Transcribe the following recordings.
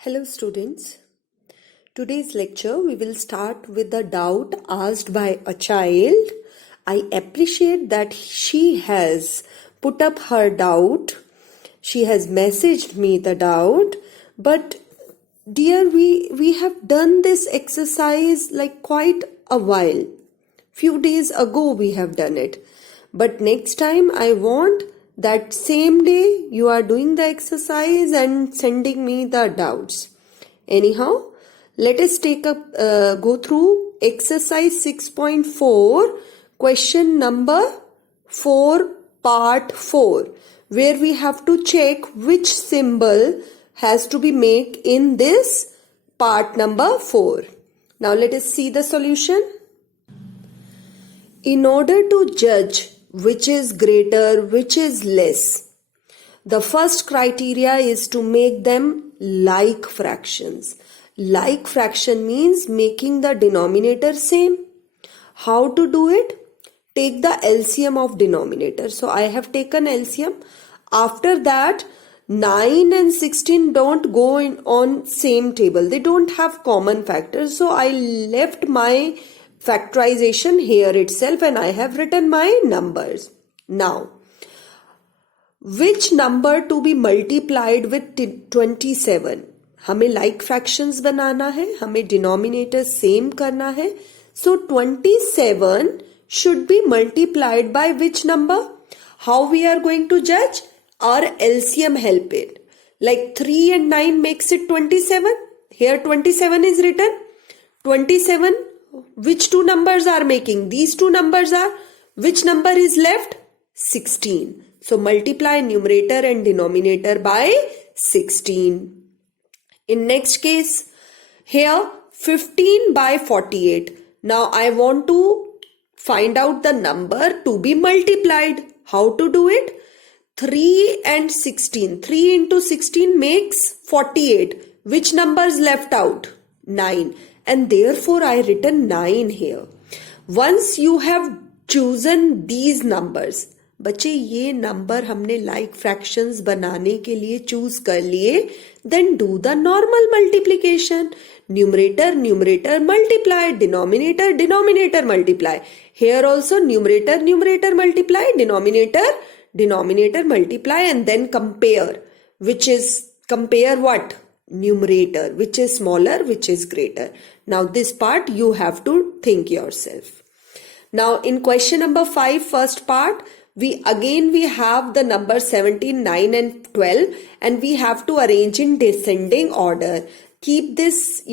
Hello students. Today's lecture we will start with a doubt asked by a child. I appreciate that she has put up her doubt. She has messaged me the doubt. But dear, we have done this exercise like quite a while. Few days ago we have done it. But next time I want that same day you are doing the exercise and sending me the doubts. Anyhow, let us go through exercise 6.4, question number 4, part 4, where we have to check which symbol has to be made in this part number 4. Now let us see the solution. In order to judge which is greater, which is less, the first criteria is to make them like fractions. Like fraction means making the denominator same. How to do it? Take the LCM of denominator. So I have taken LCM. After that, 9 and 16 don't go on same table. They don't have common factors. So I left my factorization here itself and I have written my numbers. Now, which number to be multiplied with 27? हमें like fractions बनाना है, हमें denominator same करना है. So 27 should be multiplied by which number? How we are going to judge? Our LCM help it. Like 3 and 9 makes it 27. Here 27 is written. 27, which two numbers are making? These two numbers are. Which number is left? 16. So multiply numerator and denominator by 16. In next case, here 15 by 48. Now I want to find out the number to be multiplied. How to do it? 3 and 16. 3 into 16 makes 48. Which numbers left out? 9. And therefore I written 9 here. Once you have chosen these numbers, बच्चे ये number हमने like fractions बनाने के लिए choose कर लिए, then do the normal multiplication. Numerator numerator multiply, denominator denominator multiply. Here also numerator numerator multiply, denominator denominator multiply, and then compare. Which is compare what? Numerator, which is smaller, which is greater. Now this part you have to think yourself. Now in question number 5, first part, we have the number 17, 9 and 12 and we have to arrange in descending order. Keep this,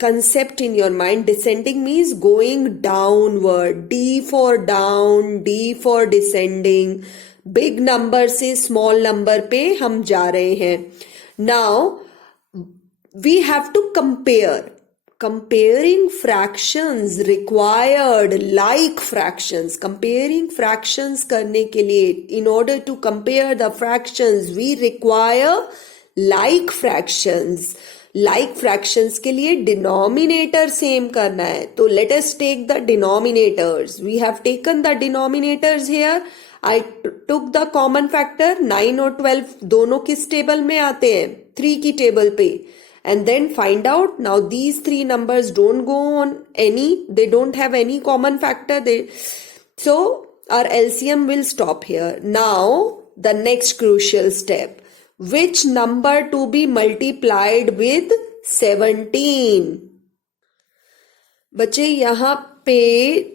concept in your mind. Descending means going downward. D for down, D for descending. Big number से small number पे हम जा रहे हैं. Now we have to compare. Comparing fractions required like fractions. Comparing fractions करने के लिए, in order to compare the fractions, we require like fractions. Like fractions के लिए denominator same करना है. तो let us take the denominators. We have taken the denominators here. I took the common factor. 9 और 12 दोनों किस टेबल में आते हैं? 3 की टेबल पे. And then find out. Now these three numbers don't go on any. They don't have any common factor. So our LCM will stop here. Now the next crucial step. Which number to be multiplied with 17? बच्चे यहाँ पे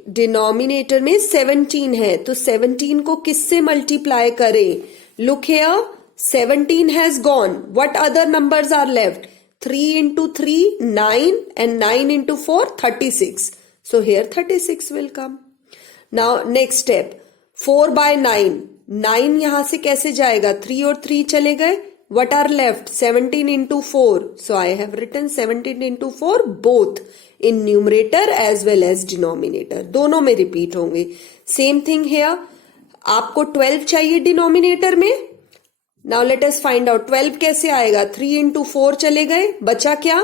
denominator में 17 है, तो 17 को किससे multiply करें? Look here, 17 has gone. What other numbers are left? 3 into 3, 9 and 9 into 4, 36. So here 36 will come. Now next step, 4 by 9. 9 यहाँ से कैसे जाएगा? 3 और 3 चले गए. What are left? 17 into 4. So I have written 17 into 4 both in numerator as well as denominator. दोनों में repeat होंगे. Same thing here. आपको 12 चाहिए denominator में. Now let us find out 12 कैसे आएगा? 3 into 4 चले गए, बचा क्या?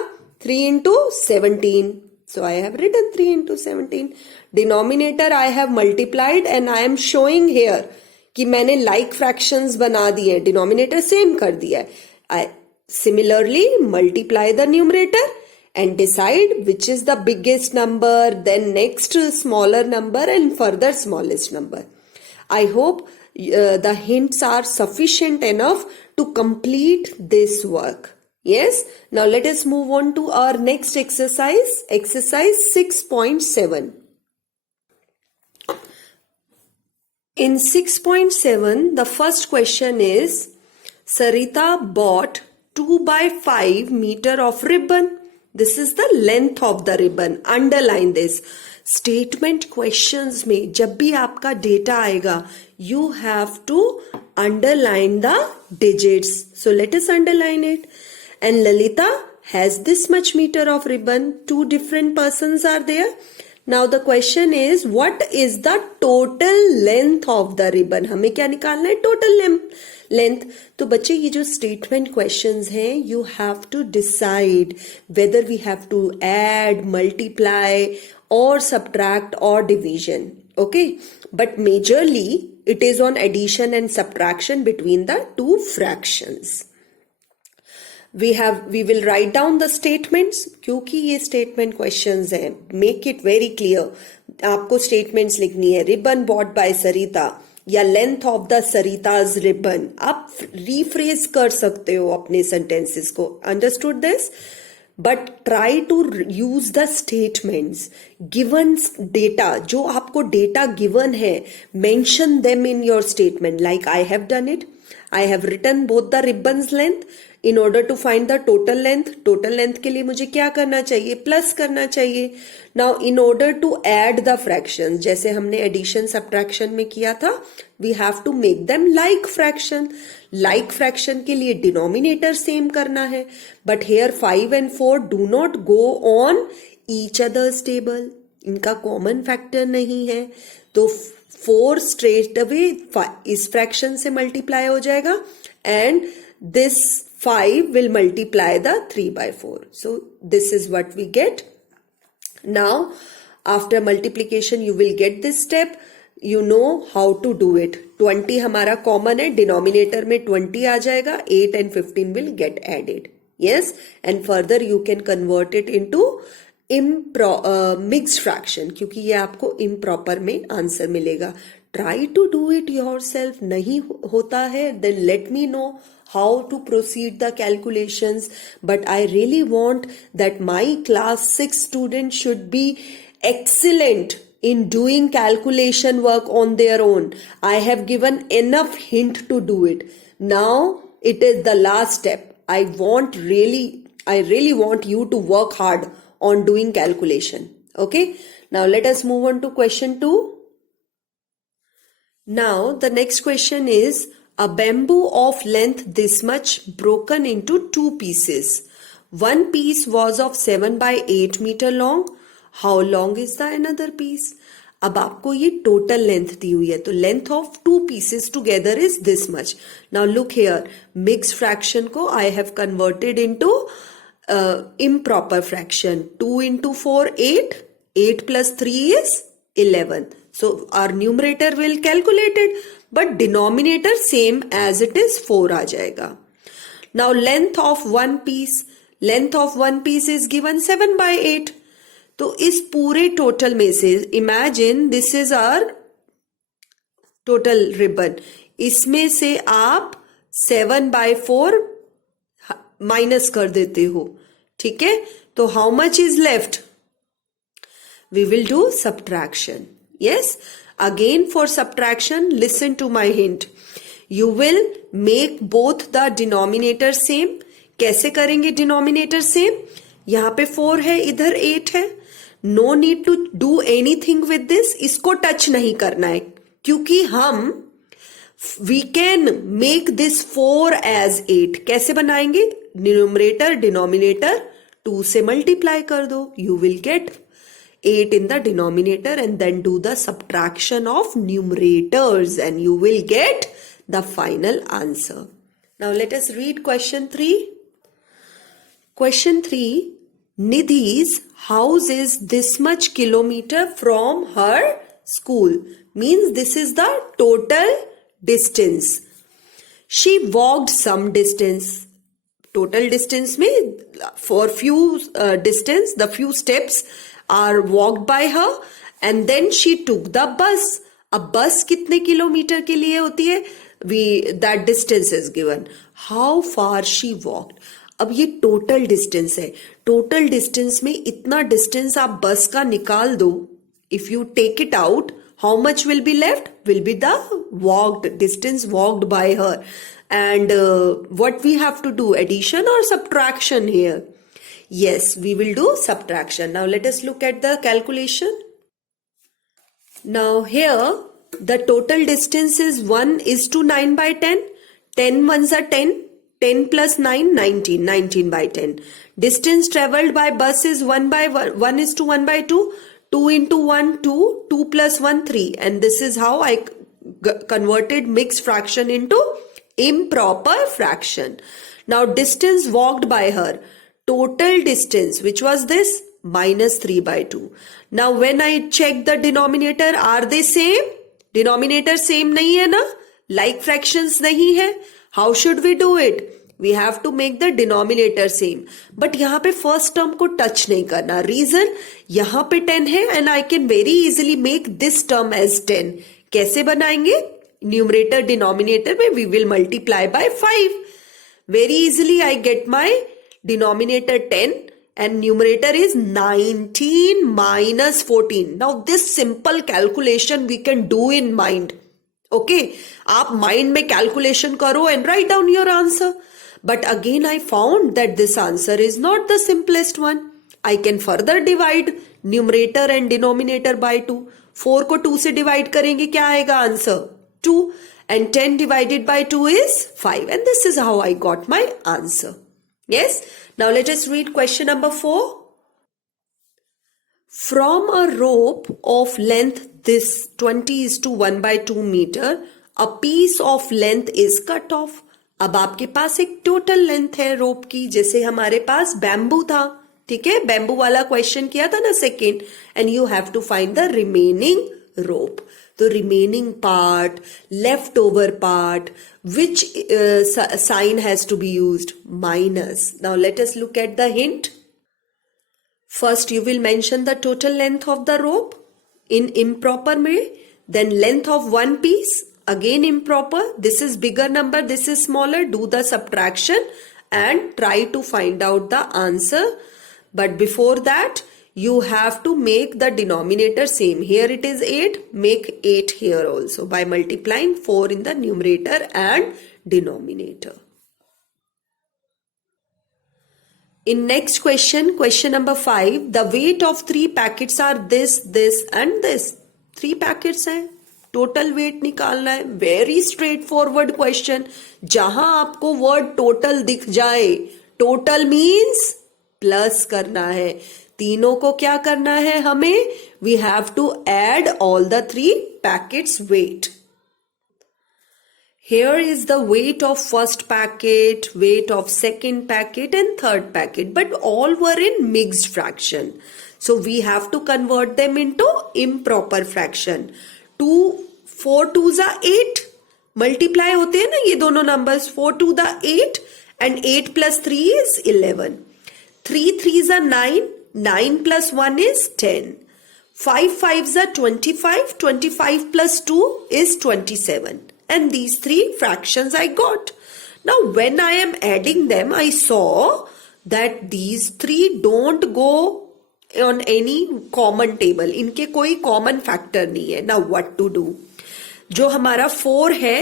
3 into 17. So I have written 3 into 17. Denominator I have multiplied and I am showing here कि मैंने like fractions बना दिए, denominator same कर दिया है. Similarly, multiply the numerator and decide which is the biggest number, then next smaller number and further smallest number. I hope the hints are sufficient enough to complete this work. Yes, now let us move on to our next exercise, exercise 6.7. In 6.7, the first question is, Sarita bought 2 by 5 meter of ribbon. This is the length of the ribbon. Underline this. Statement questions में जब भी आपका data आएगा, you have to underline the digits. So let us underline it. And Lalita has this much meter of ribbon. 2 different persons are there. Now the question is, what is the total length of the ribbon? हमें क्या निकालना है? Total length. तो बच्चे ये जो statement questions हैं, you have to decide whether we have to add, multiply or subtract or division. Okay, but majorly it is on addition and subtraction between the two fractions. We will write down the statements क्योंकि ये statement questions हैं. Make it very clear. आपको statements लिखनी है. Ribbon bought by Sarita या length of the Sarita's ribbon. आप rephrase कर सकते हो अपने sentences को. Understood this? But try to use the statements. Given data, जो आपको data given है, mention them in your statement. Like I have done it. I have written both the ribbons length. In order to find the total length के लिए मुझे क्या करना चाहिए? Plus करना चाहिए. Now in order to add the fractions, जैसे हमने addition subtraction में किया था, we have to make them like fraction. Like fraction के लिए denominator same करना है. But here 5 and 4 do not go on each other's table. इनका common factor नहीं है. तो 4 straight away इस fraction से multiply हो जाएगा and this 5 will multiply the 3 by 4. So this is what we get. Now after multiplication you will get this step. You know how to do it. 20 हमारा common है, denominator में 20 आ जाएगा, 8 and 15 will get added. Yes, and further you can convert it into mixed fraction क्योंकि ये आपको improper में answer मिलेगा. Try to do it yourself. नहीं होता है then let me know how to proceed the calculations. But I really want that my class 6 students should be excellent in doing calculation work on their own. I have given enough hint to do it. Now it is the last step. I really want you to work hard on doing calculation. Okay. Now let us move on to question 2. Now the next question is, a bamboo of length this much broken into 2 pieces. One piece was of 7 by 8 meter long. How long is the another piece? अब आपको ये total length दी हुई है, तो length of 2 pieces together is this much. Now look here, mixed fraction को I have converted into improper fraction. 2 into 4, 8. 8 plus 3 is 11. So our numerator will calculate it, but denominator same as it is 4 आ जाएगा. Now length of one piece is given 7 by 8. तो इस पूरे total में से imagine this is our total ribbon. इसमें से आप 7 by 4 minus कर देते हो. ठीक है, तो how much is left? We will do subtraction. Yes, again for subtraction, listen to my hint. You will make both the denominator same. कैसे करेंगे denominator same? यहाँ पे 4 है, इधर 8 है. No need to do anything with this. इसको touch नहीं करना है क्योंकि हम we can make this 4 as 8. कैसे बनाएंगे? Numerator denominator 2 से multiply कर दो. You will get 8 in the denominator and then do the subtraction of numerators and you will get the final answer. Now let us read question 3. Question 3. Nidhi's house is this much kilometer from her school. Means this is the total distance. She walked some distance. Total distance में for few distance the few steps are walked by her and then she took the bus. अब bus कितने kilometre के लिए होती है? That distance is given. How far she walked. अब ये total distance है. टोटल डिस्टेंस में इतना डिस्टेंस आप बस का निकाल दो. If you take it out, how much will be left? Will be the walked distance walked by her. And what we have to do, addition or subtraction here? Yes, we will do subtraction. Now let us look at the calculation. Now here the total distance is 1:9 by 10. 10 ones are 10. 10 plus 9, 19. 19 by 10. Distance traveled by bus is 1:1 by 2. 2 into 1, 2. 2 plus 1, 3. And this is how I converted mixed fraction into improper fraction. Now distance walked by her. Total distance, which was this? -3 by 2. Now when I check the denominator, are they same? Denominator same nahi hai na? Like fractions nahi hai. How should we do it? We have to make the denominator same. But यहाँ पे first term को touch नहीं करना. Reason, यहाँ पे 10 है and I can very easily make this term as 10. कैसे बनाएंगे? Numerator denominator में we will multiply by 5. Very easily I get my denominator 10 and numerator is 19 minus 14. Now this simple calculation we can do in mind. Okay, आप mind में calculation करो and write down your answer. But again I found that this answer is not the simplest one. I can further divide numerator and denominator by 2. 4 को 2 से divide करेंगे क्या आएगा answer? 2. And 10 divided by 2 is 5. And this is how I got my answer. Yes? Now let us read question number 4. From a rope of length this 20:1 by 2 meter, a piece of length is cut off. अब आपके पास एक total length है रोप की, जैसे हमारे पास bamboo था. ठीक है, बैम्बू वाला क्वेश्चन किया था ना second. And you have to find the remaining rope. तो remaining part, left over part, which sign has to be used? Minus. Now let us look at the hint. First you will mention the total length of the rope in improper way, then length of one piece, again improper. This is bigger number, this is smaller. Do the subtraction and try to find out the answer. But before that, you have to make the denominator same. Here it is 8, make 8 here also by multiplying 4 in the numerator and denominator. In next question, question number 5, the weight of 3 packets are this, this and this. 3 packets हैं, total weight निकालना है. Very straightforward question. जहां आपको word total दिख जाए, total means plus करना है. तीनों को क्या करना है हमें? We have to add all the 3 packets weight. Here is the weight of first packet, weight of second packet and third packet, but all were in mixed fraction. So we have to convert them into improper fraction. 4 2s are 8. Multiply होते हैं ना ये दोनों numbers. 4 2 the 8 and 8 plus 3 is 11. 3 3s are 9. 9 plus 1 is 10. 5 5s are 25. 25 plus 2 is 27. And these 3 fractions I got. Now when I am adding them, I saw that these 3 don't go on any common table. इनके कोई common factor नहीं है. Now what to do? जो हमारा 4 है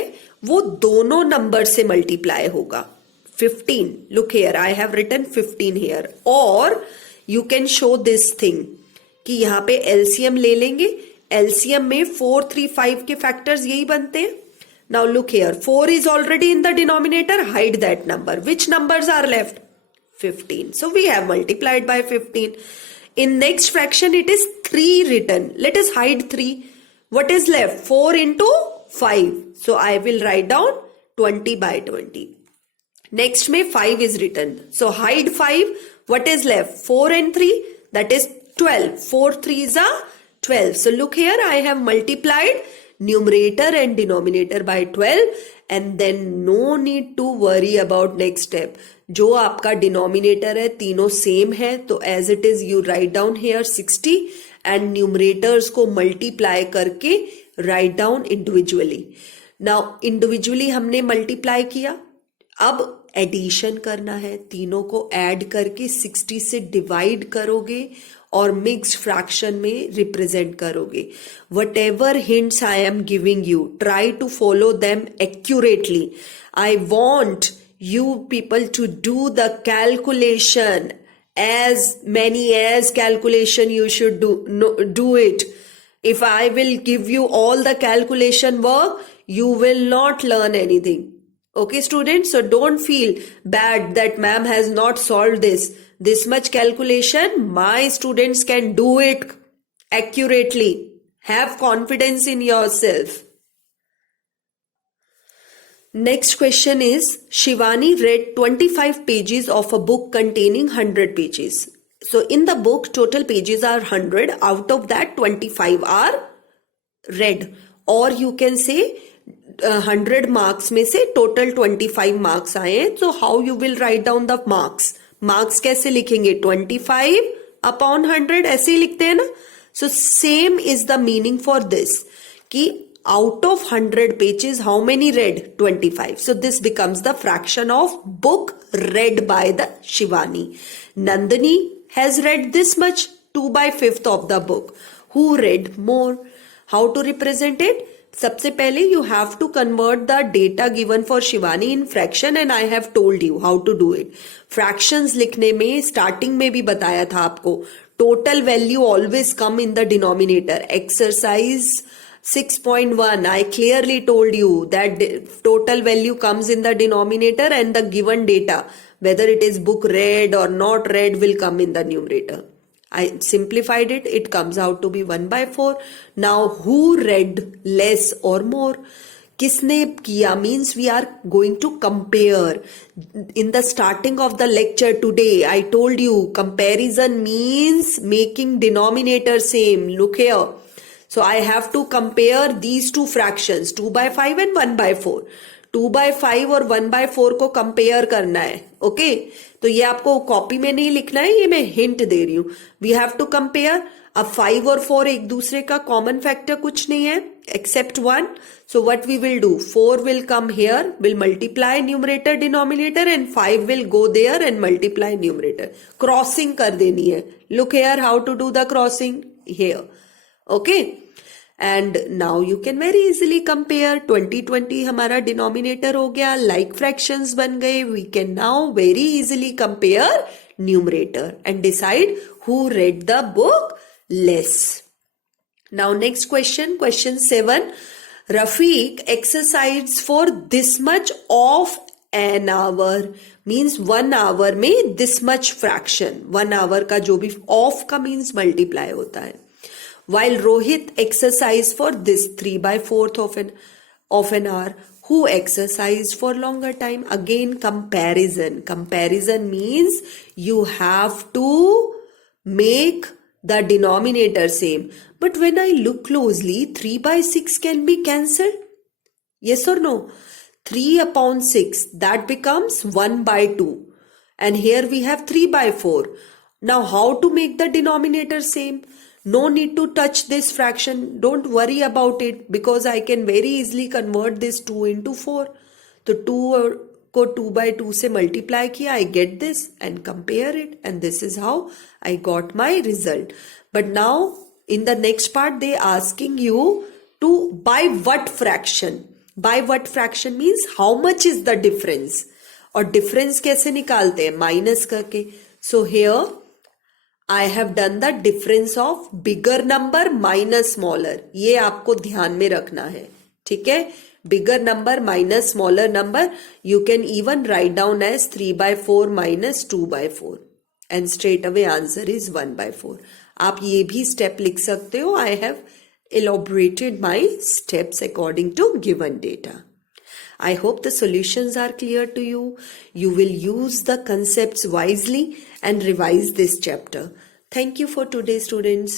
वो दोनों number से मल्टीप्लाई होगा. 15. Look here, I have written 15 here. Or you can show this thing कि यहाँ पे LCM ले लेंगे. LCM में 4 3 5 के फैक्टर्स यही बनते हैं. Now look here, 4 is already in the denominator, hide that number. Which numbers are left? 15. So we have multiplied by 15. In next fraction it is 3 written. Let us hide 3. What is left? 4 into 5. So I will write down 20 by 20. Next में 5 is written. So hide 5. What is left? 4 and 3. That is 12. 4 3s are 12. So look here, I have multiplied numerator and denominator by 12 and then no need to worry about next step. जो आपका denominator है तीनों same है, तो as it is you write down here 60 and numerators को multiply करके write down individually. Now individually हमने multiply किया, अब एडिशन करना है, तीनों को ऐड करके 60 से डिवाइड करोगे और मिक्स्ड फ्रैक्शन में रिप्रेजेंट करोगे. Whatever hints I am giving you, try to follow them accurately. I want you people to do the calculation, as many as calculation you should do it. If I will give you all the calculation work, you will not learn anything. Okay students, so don't feel bad that ma'am has not solved this much calculation. My students can do it accurately. Have confidence in yourself. Next question is, Shivani read 25 pages of a book containing 100 pages. So in the book total pages are 100, out of that 25 are read, or you can say 100 marks में से total 25 marks आए. So how you will write down the marks कैसे लिखेंगे? 25 upon 100 ऐसे ही लिखते हैं ना. So same is the meaning for this, कि out of 100 pages, how many read? 25. So this becomes the fraction of book read by the Shivani. Nandini has read this much, 2/5 of the book. Who read more? How to represent it? सबसे पहले you have to convert the data given for Shivani in fraction, and I have told you how to do it. Fractions लिखने में starting में भी बताया था आपको. Total value always come in the denominator. Exercise 6.1, I clearly told you that total value comes in the denominator and the given data, whether it is book read or not read, will come in the numerator. I simplified it. It comes out to be 1/4. Now, who read less or more? किसने किया means we are going to compare. In the starting of the lecture today, I told you comparison means making denominator same. Look here. So I have to compare these two fractions, 2/5 and 1/4. 2/5 और 1/4 को compare करना है. Okay, तो ये आपको copy में नहीं लिखना है, ये मैं हिंट दे रही हूं. We have to compare. अब 5 और 4 एक दूसरे का कॉमन फैक्टर कुछ नहीं है except 1. So what we will do, 4 will come here, will multiply numerator denominator, and 5 will go there and multiply numerator. Crossing कर देनी है. Look here how to do the crossing here. Okay, and now you can very easily compare. 20 हमारा denominator हो गया, like fractions बन गए. We can now very easily compare numerator and decide who read the book less. Now next question, question 7. Rafiq exercised for this much of an hour, means 1 hour में this much fraction. 1 hour का जो भी off का means multiply होता है. While Rohit exercised for this 3/4 of an hour, who exercised for longer time? Again comparison. Comparison means you have to make the denominator same. But when I look closely, 3/6 can be cancelled. Yes or no? 3/6, that becomes 1/2. And here we have 3/4. Now how to make the denominator same? No need to touch this fraction. Don't worry about it, because I can very easily convert this 2 into 4. So 2 को 2/2 से multiply किया, I get this and compare it, and this is how I got my result. But now in the next part they asking you to by what fraction. By what fraction means how much is the difference, और difference कैसे निकालते हैं? Minus करके. So here I have done the difference of bigger number minus smaller. ये आपको ध्यान में रखना है, ठीक है? Bigger number minus smaller number, you can even write down as 3/4 minus 2/4, and straight away answer is 1/4. आप ये भी step लिख सकते हो. I have elaborated my steps according to given data. I hope the solutions are clear to you. You will use the concepts wisely and revise this chapter. Thank you for today, students.